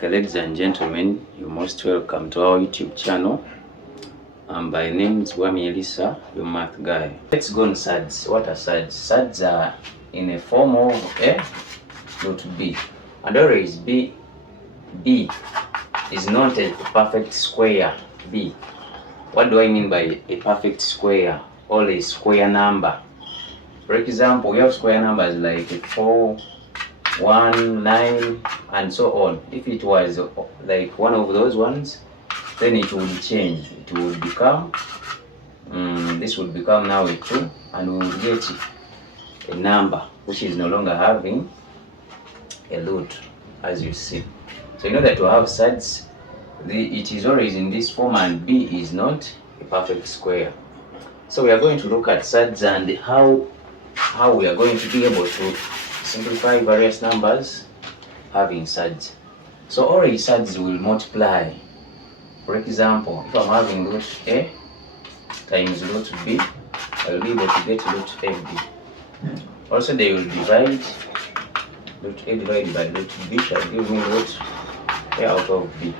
Okay, ladies and gentlemen, you're most welcome to our YouTube channel. My name is Tr Bwami Erisa, your math guy. Let's go on surds. What are surds? Surds are in a form of A not B, and always B is not a perfect square. B. What do I mean by a perfect square or a square number? For example, we have square numbers like 4, 1, 9, and so on. If it was like one of those ones, then it would change. It would become, this would become now a 2, and we will get a number which is no longer having a root, as you see. So in order to have surds, it is always in this form, and B is not a perfect square. So we are going to look at surds and how we are going to be able to simplify various numbers having surds. So always surds will multiply. For example, if I'm having root A times root B, I will be able to get root AB. Also they will divide. Root A divided by root B shall give me root A out of B.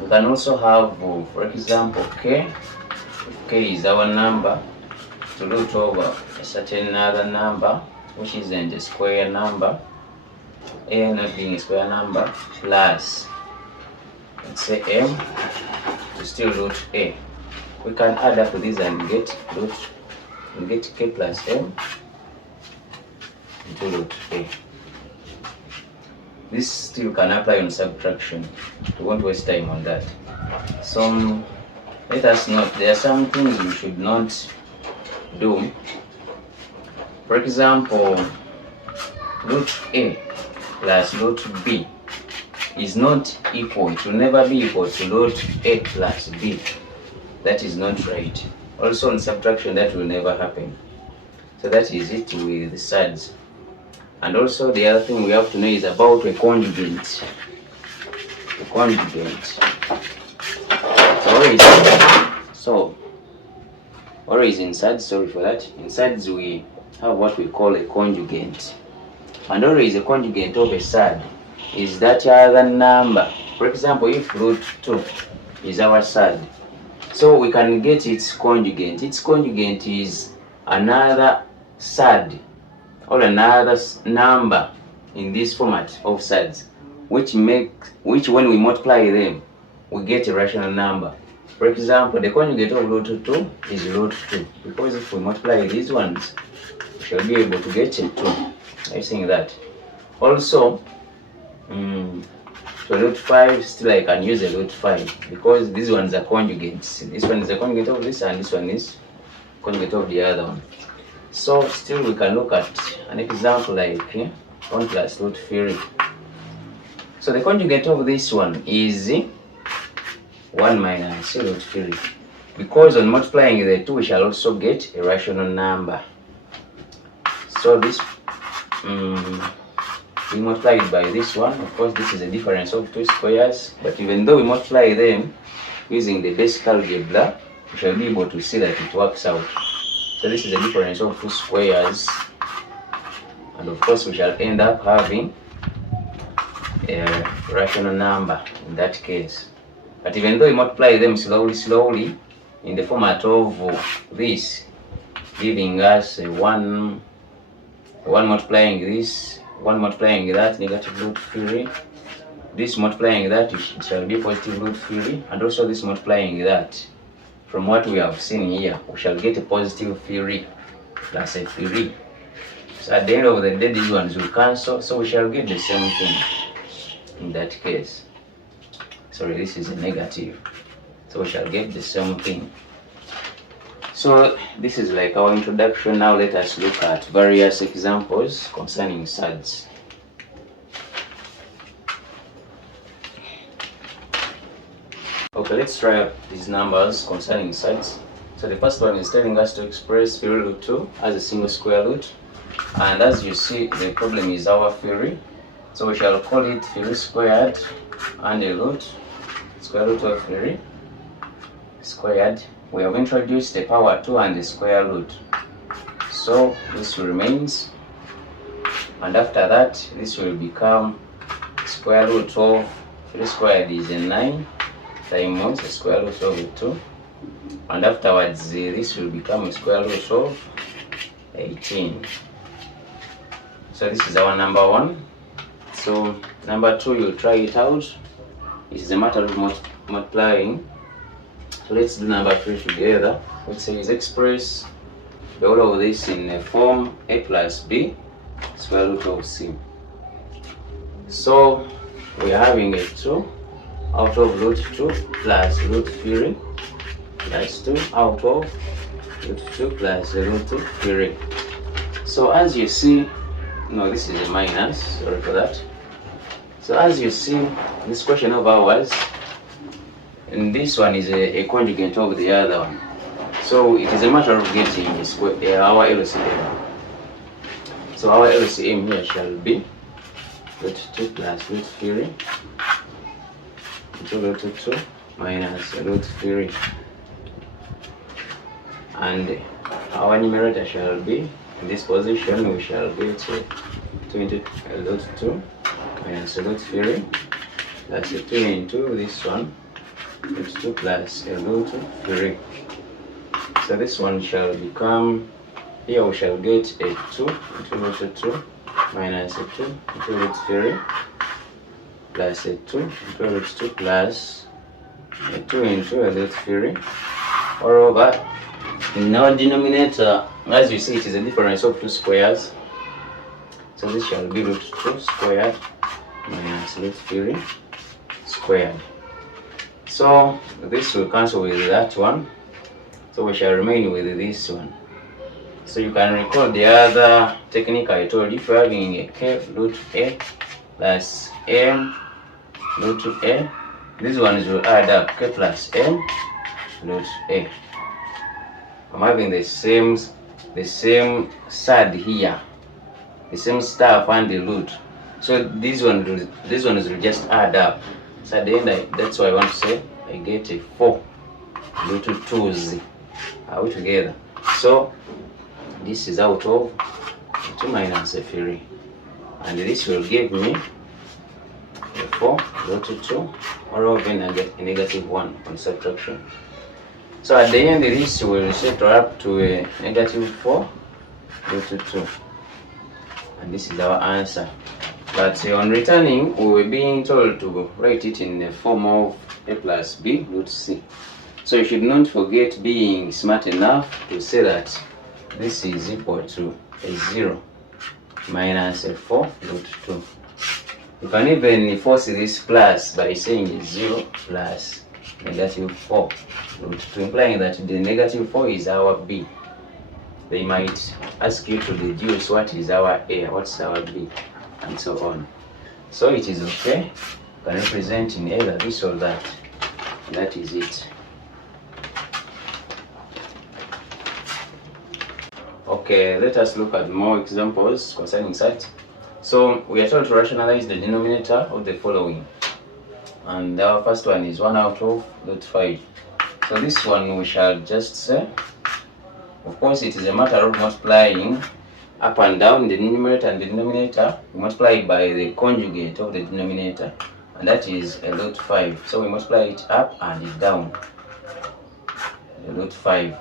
We can also have, for example, K. If K is our number, to root over a certain other number which isn't a square number, A not being a square number, plus, let's say M to still root A. We can add up this and get K plus M into root A. This still can apply on subtraction. We won't waste time on that. So let us note there are some things we should not do. For example, root A plus root B is not equal. It will never be equal to root A plus B. That is not right. Also in subtraction, that will never happen. So that is it with the surds. And also the other thing we have to know is about a conjugate. A conjugate. Always in surds, sorry for that. In surds we have what we call a conjugate. And always a conjugate of a surd is that other number. For example, if root 2 is our surd, so we can get its conjugate. Its conjugate is another surd or another number in this format of surds, which when we multiply them, we get a rational number. For example, the conjugate of root 2 is root 2, because if we multiply these ones, we shall be able to get a 2. I'm saying that. Also, for root 5, still I can use a root 5, because these ones are conjugates. This one is a conjugate of this, and this one is conjugate of the other one. So still we can look at an example like 1 plus root 3. So the conjugate of this one is 1 minus root 3. Because on multiplying the 2, we shall also get a rational number. So this we multiply it by this one. Of course, this is a difference of 2 squares, but even though we multiply them using the basic algebra, we shall be able to see that it works out. So this is a difference of 2 squares, and of course we shall end up having a rational number in that case. But even though we multiply them slowly in the format of this, giving us a 1 multiplying this, 1 multiplying that, negative root 3, this multiplying that, it shall be positive root 3, and also this multiplying that. From what we have seen here, we shall get a positive 3 plus a 3. So at the end of the day, these ones will cancel, so we shall get the same thing in that case. Sorry, this is a negative, so we shall get the same thing. So this is like our introduction. Now let us look at various examples concerning surds. Okay, let's try out these numbers concerning surds. So the first one is telling us to express 3 root 2 as a single square root. And as you see, the problem is our 3. So we shall call it 3 squared and a root, square root of 3 squared. We have introduced the power 2 and the square root. So this remains and after that this will become square root of 3 squared is a 9 times the square root of 2, and afterwards this will become a square root of 18. So this is our number 1. So number 2, you try it out. It is a matter of multiplying. So let's do number 3 together, which says express the whole of this in the form a plus b square root of c. So we are having a 2 out of root 2 plus root 3 plus 2 out of root 2 plus root 3. So as you see, no, this is a minus, sorry for that. So as you see, this question of ours, and this one is a conjugate of the other one. So it is a matter of getting our LCM. So our LCM here shall be root 2 plus root 3 into root 2 minus root 3. And our numerator shall be, in this position, we shall get 2 into root 2 minus root 3 plus 2 into this one, root 2 plus root 3. So this one shall become, here we shall get a 2 into root 2 minus a 2 into root 3 plus a 2 into root 2 plus a 2 into root 3. Moreover, in our denominator, as you see, it is a difference of 2 squares. So this shall be root 2 squared minus root 3 squared. So this will cancel with that one. So we shall remain with this one. So you can recall the other technique I told you. If you're having a k root a plus m root a, these ones will add up k plus m root a. I'm having the same side here, the same stuff and the root. So these ones will just add up. So at the end, that's why I want to say I get a 4 root 2's out together. So this is out of 2 minus a 3, and this will give me a 4 root 2 or over a negative 1 on subtraction. So at the end, this will settle up to a negative 4 root 2, and this is our answer. But on returning, we were being told to write it in the form of a plus b root c. So you should not forget being smart enough to say that this is equal to a 0 minus a 4 root 2. You can even force this plus by saying 0 plus negative 4 root 2, implying that the negative 4 is our b. They might ask you to deduce what is our a, what's our b, and so on. So it is okay. You can represent in either this or that. That is it. Okay, let us look at more examples concerning that. So we are told to rationalize the denominator of the following. And our first one is 1 out of root 5. So this one we shall just say, of course it is a matter of multiplying up and down the numerator and the denominator. We multiply by the conjugate of the denominator, and that is a root 5. So we multiply it up and down, the root 5.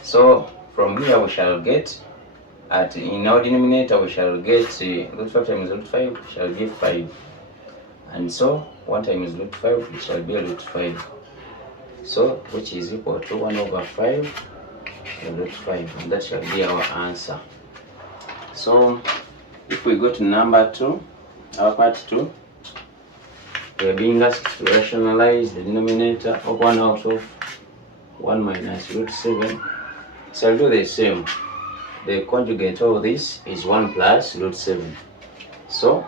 So from here we shall get, in our denominator we shall get root 5 times root 5, we shall give 5. And so 1 times root 5, it shall be root 5. So which is equal to 1 over 5 root 5, and that shall be our answer. So if we go to number 2, our part 2, we are being asked to rationalize the denominator of 1 out of 1 minus root 7. So I'll do the same. The conjugate of this is 1 plus root 7. So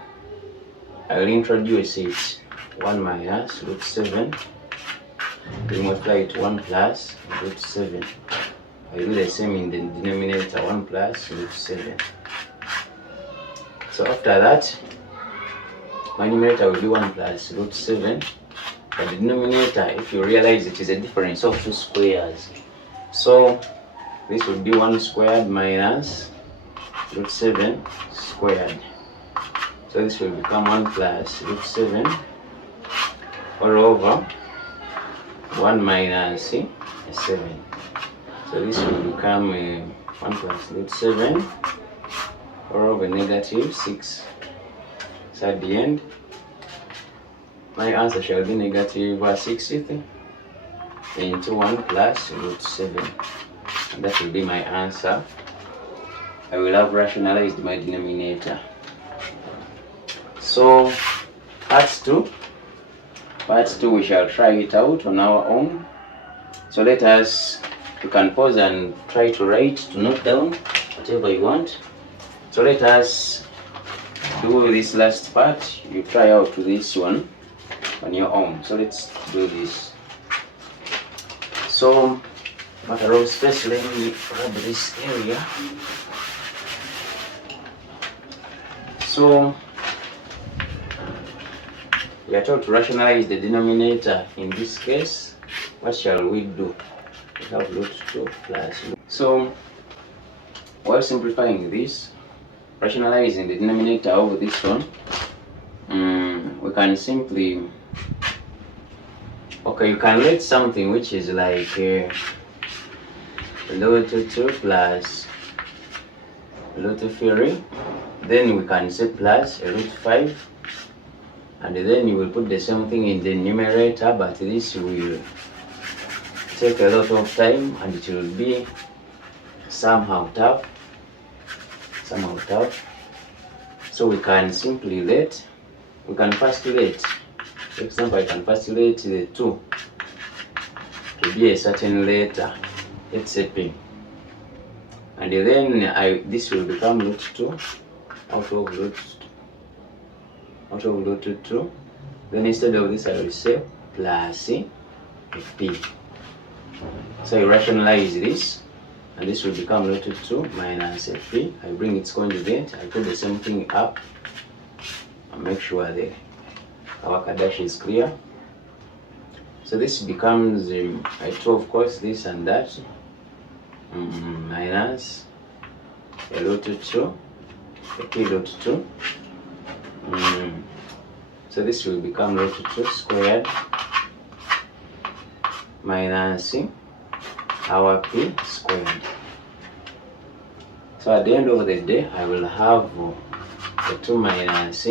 I will introduce it 1 minus root 7. We multiply it 1 plus root 7. I do the same in the denominator, 1 plus root 7. So after that, my numerator will be 1 plus root 7. But the denominator, if you realize, it is a difference of 2 squares. So this would be 1 squared minus root 7 squared. So this will become 1 plus root 7 all over 1 minus 7. So this will become 1 plus root 7 all over negative 6. So at the end, my answer shall be negative 60th into 1 plus root 7. And that will be my answer. I will have rationalized my denominator. So part 2 we shall try it out on our own. So let us, you can pause and try to write, to note down whatever you want. So let us do this last part. You try out this one on your own. So let's do this. So matter of space, let me grab this area. So we are told to rationalize the denominator. In this case, what shall we do? We have root 2 plus. So while simplifying this, rationalizing the denominator over this one, we can simply, okay, you can let something which is like root 2 plus root 3, then we can say plus root 5, and then you will put the same thing in the numerator, but this will take a lot of time and it will be somehow tough. So we can simply we can first let, for example, I can first let the 2 to be a certain letter, let's say P, and then this will become root 2 out of root 2. Then instead of this, I will say plus P. So I rationalize this, and this will become root 2 minus P. I bring its conjugate, I put the same thing up, and make sure our dash is clear. So this becomes, I throw of course this and that, minus a root 2, a P root 2. So this will become root 2 squared minus our P squared. So at the end of the day, I will have the 2 minus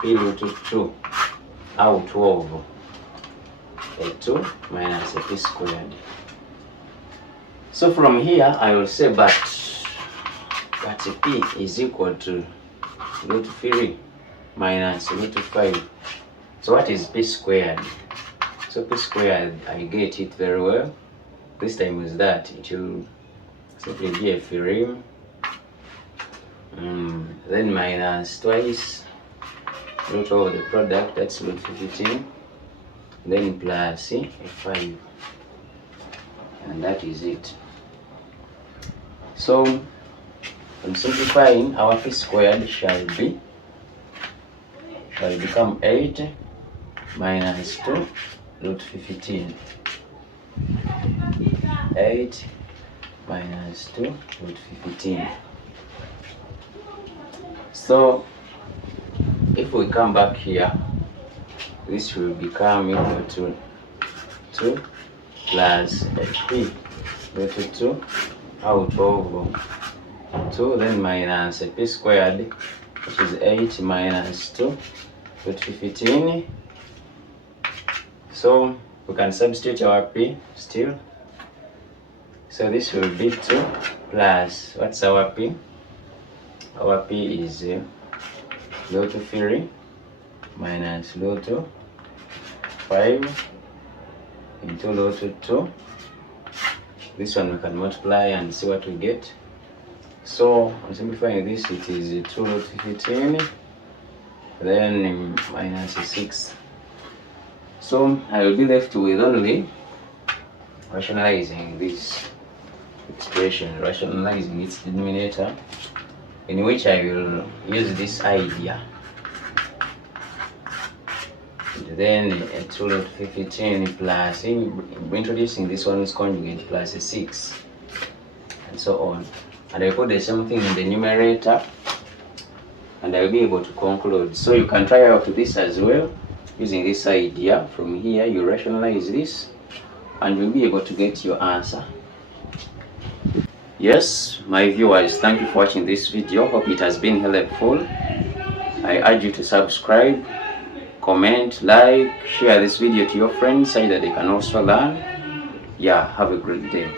P root 2 out of a 2 minus a P squared. So from here, I will say but P is equal to root 3 minus root 5. So what is P squared? So P squared, I get it very well. This time is that it will simply be a 3, then minus twice root over the product, that's root 15, then plus a 5, and that is it. So I'm simplifying, our P squared shall become 8 minus 2 root 15. 8 minus 2 root 15. So if we come back here, this will become equal to 2 plus P root 2 out of 2, then minus a P squared, which is 8 minus 2 root 15. So we can substitute our P still. So this will be 2 plus, what's our P? Our P is root 3 minus root 5 into root 2. This one we can multiply and see what we get. So I'm simplifying this, it is 2 root 15, then minus 6. So I will be left with only rationalizing this expression, rationalizing its denominator, in which I will use this idea. And then 2 root 15 plus, introducing this one's conjugate, plus 6, and so on. and I put the same thing in the numerator, and I'll be able to conclude. So you can try out this as well, using this idea. From here you rationalize this, and you'll be able to get your answer. Yes, my viewers, thank you for watching this video. Hope it has been helpful. I urge you to subscribe, comment, like, share this video to your friends so that they can also learn. Yeah, have a great day.